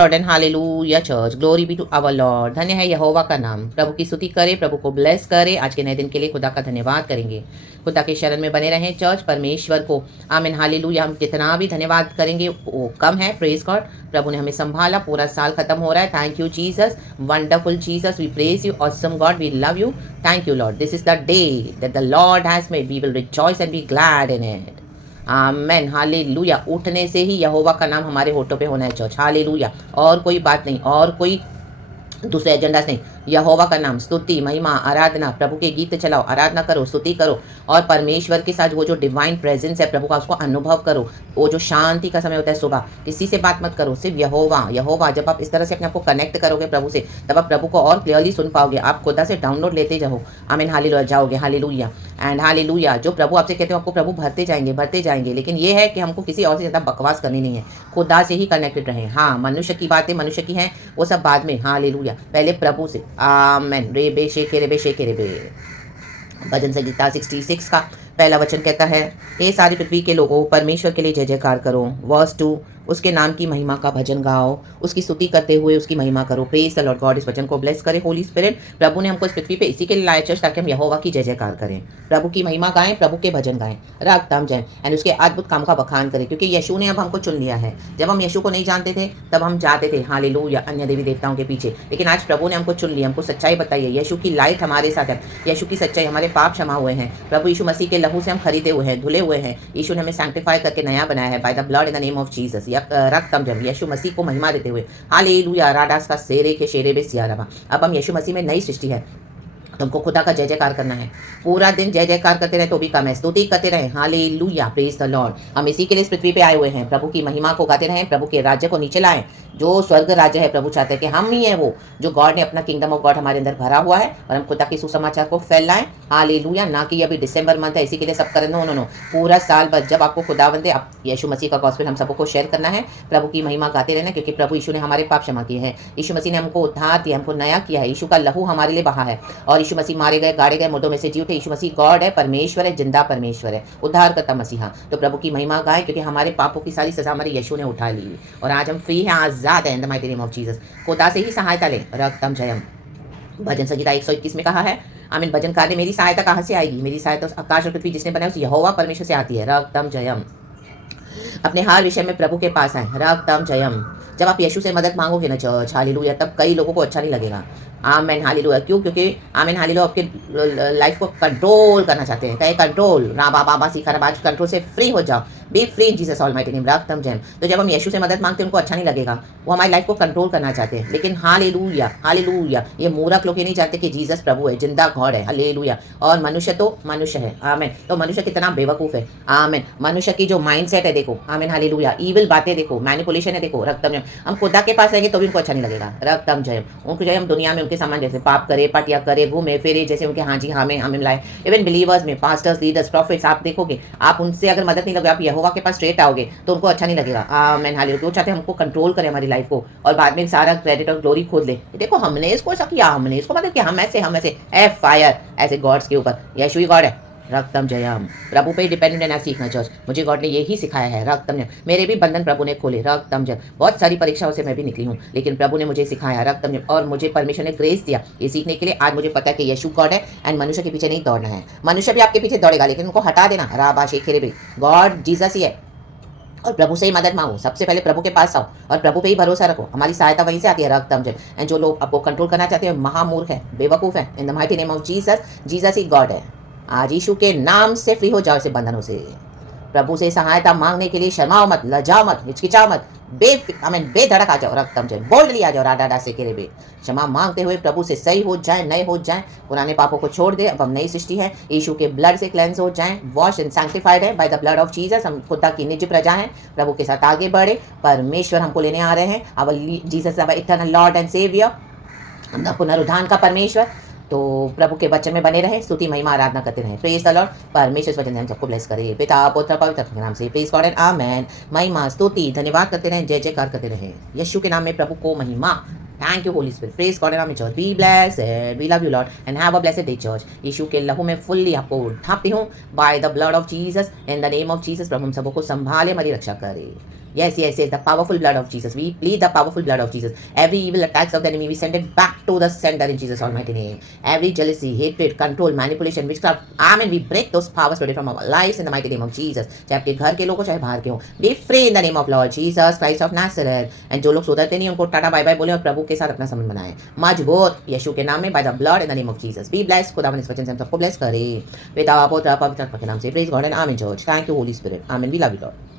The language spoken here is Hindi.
Lord and hallelujah church, glory be to our Lord. धन्य है यहोवा का नाम। प्रभु की स्तुति करे, प्रभु को ब्लेस करे। आज के नए दिन के लिए खुदा का धन्यवाद करेंगे। खुदा के शरण में बने रहें चर्च, परमेश्वर को आमीन हालेलुया। हम जितना भी धन्यवाद करेंगे वो कम है। Praise God. प्रभु ने हमें संभाला, पूरा साल खत्म हो रहा है। Thank you Jesus, wonderful Jesus, we praise you, awesome God, we love you. Thank you Lord. This is the day that the Lord has made, we will rejoice and be glad in it. Amen hallelujah. उठने से ही यहोवा का नाम हमारे होठों पे होना है चर्च। हालेलुया। और कोई बात नहीं, और कोई दूसरे एजेंडा नहीं। यहोवा का नाम, स्तुति, महिमा, आराधना, प्रभु के गीत चलाओ, आराधना करो, स्तुति करो और परमेश्वर के साथ वो जो डिवाइन प्रेजेंस है प्रभु का, उसको अनुभव करो। वो जो शांति का समय होता है सुबह, किसी से बात मत करो, सिर्फ यहोवा यहोवा। जब आप इस तरह से अपने आप को कनेक्ट करोगे प्रभु से, तब आप प्रभु को और क्लियरली सुन पाओगे। आप खुदा से डाउनलोड लेते जाओ, आमीन हालेलुया, जाओगे। Hallelujah and hallelujah. जो प्रभु आपसे कहते हो आपको प्रभु भरते जाएंगे। लेकिन ये है कि हमको किसी और से ज़्यादा बकवास करनी नहीं है, खुदा से ही कनेक्टेड रहें। हाँ, मनुष्य की बातें मनुष्य की हैं, वो सब बाद में। हालेलुया, पहले प्रभु से। आमेन। रेबे शेके रेबे। भजन संगीता 66 का पहला वचन कहता है, हे सारी पृथ्वी के लोगों, परमेश्वर के लिए जय जयकार करो। वर्स 2, उसके नाम की महिमा का भजन गाओ, उसकी स्तुति करते हुए उसकी महिमा करो। Praise the Lord God. इस वचन को ब्लेस करे होली स्पिरिट। प्रभु ने हमको इस पृथ्वी पे इसी के लिए लाया चर्च, ताकि हम यहोवा की जय जयकार करें, प्रभु की महिमा गाएं, प्रभु के भजन गाएं, राग ताम जाएं एंड उसके अद्भुत काम का बखान करें। क्योंकि यीशु ने अब हमको चुन लिया है। जब हम यीशु को नहीं जानते थे तब हम जाते थे हालेलुया अन्य देवी देवताओं के पीछे, लेकिन आज प्रभु ने हमको चुन लिया, हमको सच्चाई बताई है। यीशु की लाइट हमारे साथ है, यीशु की सच्चाई, हमारे पाप क्षमा हुए हैं। प्रभु यीशु मसीह के लहू से हम खरीदे हुए हैं, धुले हुए हैं। यीशु ने हमें सैंक्टिफाई करके नया बनाया है by the blood in the name of Jesus. रक्तम जब यीशु मसीह को महिमा देते हुए हालेलुया। राडास का सेरे के शेरे बे सियाराबा। अब हम यीशु मसीह में नई सृष्टि है। तुमको खुदा का जय जयकार करना है। पूरा दिन जय जयकार करते रहे तो भी कम है, स्तुति करते रहे। Hallelujah, praise the Lord. हम इसी के लिए इस पृथ्वी पे आए हुए हैं, प्रभु की महिमा को गाते रहें, प्रभु के राज्य को नीचे लाएं। जो स्वर्ग राज्य है प्रभु चाहते हैं कि हम ही है वो, जो गॉड ने अपना किंगडम ऑफ गॉड हमारे अंदर भरा हुआ है, और हम खुदा के सुसमाचार को फैलाएं। हालेलुया। ना कि अभी दिसंबर मंथ है इसी के लिए सब करें, नो। पूरा साल भर जब आपको खुदावंद है, आप यीशु मसीह का गॉस्पेल हम सबको शेयर करना है, प्रभु की महिमा गाते रहना। क्योंकि प्रभु यीशु ने हमारे पाप क्षमा किए हैं, यीशु मसीह ने हमको उद्धार दिया, हमको नया किया है। यीशु का लहू हमारे लिए बहा है और यीशु मसीह मारे गए, गाड़े गए, मुर्दों में से जी उठे। यीशु मसीह गॉड है, परमेश्वर है, जिंदा परमेश्वर है, उद्धार करता मसीहा। तो प्रभु की महिमा गाएं, क्योंकि हमारे पापों की सारी सजा हमारे यीशु ने उठा ली और आज हम फ्री हैं, आजाद हैं in the mighty name of Jesus. खुदा से ही सहायता लें, रक्तम जयम। भजन संगीता 121 में कहा है, आमीन। भजन कार्य, मेरी सहायता कहाँ से आएगी? मेरी सहायता उस आकाश और पृथ्वी जिसने बनाया उस यहोवा परमेश्वर से आती है, रक्तम जयम। अपने हर विषय में प्रभु के पास आए, रक्तम जयम। जब आप यीशु से मदद मांगोगे ना चर्च, हालेलुया, तब कई लोगों को अच्छा नहीं लगेगा। Amen hallelujah. क्यों? क्योंकि आमेन हालेलुया आपके लाइफ को कंट्रोल करना चाहते हैं। कहे कंट्रोल, राबा बाबा सीखा रहा, आज कंट्रोल से फ्री हो जाओ, be free in Jesus almighty name, रक्तम जयम। तो जब हम यीशु से मदद मांगते हैं उनको अच्छा नहीं लगेगा, वो हमारी लाइफ को कंट्रोल करना चाहते हैं। लेकिन हालेलुया हालेलुया, ये मूर्ख लोग ये नहीं जानते कि जीसस प्रभु है, जिंदा गॉड है। हालेलुया। और मनुष्य तो मनुष्य है, आमेन। तो मनुष्य कितना बेवकूफ़ है, आमेन। मनुष्य की जो माइंडसेट है देखो, आमेन हालेलुया। ईविल बातें देखो, मैनिपुलेशन है देखो, रक्तम जयम। हम खुदा के पास रहेंगे तो भी उनको अच्छा नहीं लगेगा, रक्तम जयम। उनको जो हम दुनिया में उनके सामान जैसे पाप करे, पार्टियां करे, घूमे फिरे, जैसे उनके हाँ जी हाँ में हमें लाए। इवन बिलीवर्स में, पास्टर्स, लीडर्स, प्रॉफिट्स, आप देखोगे, आप उनसे अगर मदद नहीं लोगे, आप यहोवा के पास स्ट्रेट आओगे तो उनको अच्छा नहीं लगेगा। Amen hallelujah. वो चाहते हैं हमको कंट्रोल करें हमारी लाइफ को और बाद में सारा क्रेडिट और ग्लोरी खोद ले। देखो हमने इसको ऐसा किया, हमने इसको मदद किया, हम ऐसे एफ फायर ऐसे गॉड्स के ऊपर। यीशु ही गॉड है, रक्तम जयम। प्रभु पे डिपेंडेंट रहना सीखना चर्च। मुझे गॉड ने यही सिखाया है, रक्तम जयम। मेरे भी बंधन प्रभु ने खोले, रक्तम जयम। बहुत सारी परीक्षाओं से मैं भी निकली हूँ, लेकिन प्रभु ने मुझे सिखाया, रक्तम जयम। और मुझे परमेश्वर ने ग्रेस दिया ये सीखने के लिए। आज मुझे पता है कि यीशु गॉड है एंड मनुष्य के पीछे नहीं दौड़ना है। मनुष्य भी आपके पीछे दौड़ेगा, लेकिन उनको हटा देना, राबा शेखेरे भी। गॉड जीसस ही है और प्रभु से ही मदद मांगो। सबसे पहले प्रभु के पास आओ और प्रभु पे ही भरोसा रखो, हमारी सहायता वहीं से आती है, रक्तम जयम। एंड जो लोग आपको कंट्रोल करना चाहते हैं महामूर्ख है, बेवकूफ़ है, in the mighty name of Jesus. Jesus he God है। आज यीशु के नाम से फ्री हो जाओ इसे बंधनों से। प्रभु से सहायता मांगने के लिए शर्माओ मत, लजाओ मत, हिचकिचाओ मत, बेधड़क आ जाओ, रक्तम जयम। बोल्डली आ जाओ, राडा से केरे बे। क्षमा मांगते हुए प्रभु से सही हो जाए, नए हो जाए, पुराने पापों को छोड़ दे। अब हम नई सृष्टि है, यीशु के ब्लड से क्लेंस हो जाए, वॉश एंड सैंक्टिफाइड है by the blood of Jesus. हम खुदा की निज प्रजा हैं, प्रभु के साथ आगे बढ़े। परमेश्वर हमको लेने आ रहे हैं, our Jesus our eternal Lord and saviour, हम पुनरुद्धान का परमेश्वर। तो प्रभु के वचन में बने रहे, स्तुति महिमा आराधना करते रहे। Praise the Lord. परमेश्वर वचन हम सबको ब्लेस करे, पिता पुत्र पवित्र के नाम से, प्रेज गॉड एंड आमेन। महिमा स्तुति धन्यवाद करते रहे, जय जयकार करते रहे यीशु के नाम में, प्रभु को महिमा। Thank you Holy Spirit, praise God and amen church. Be blessed, we love you Lord and have a blessed day church. यीशु के लहू में फुल्ली आपको ढांपती हूँ by the blood of Jesus, in the name of Jesus. प्रभु हम सबको संभाले, हमारी रक्षा करे। Yes, yes, yes, the powerful blood of Jesus. We plead the powerful blood of Jesus. Every evil attacks of the enemy, we send it back to the sender in Jesus' almighty name. Every jealousy, hatred, control, manipulation, witchcraft, amen. We break those powers today from our lives in the mighty name of Jesus. चाहे आपके घर के लोग हो चाहे बाहर के हो. Be free in the name of Lord Jesus Christ of Nazareth. And जो लोग सुधरते नहीं उनको टाटा बाय बाय बोले और प्रभु के साथ अपना संबंध बनाए. मजबूत यीशु के नाम में by the blood in the name of Jesus. Be blessed. खुदावन इस वचन से हम सबको bless करे. पिता पुत्र पवित्र आत्मा के नाम से. Praise God and Amen, Church. Thank you, Holy Spirit. Amen. We love you, Lord.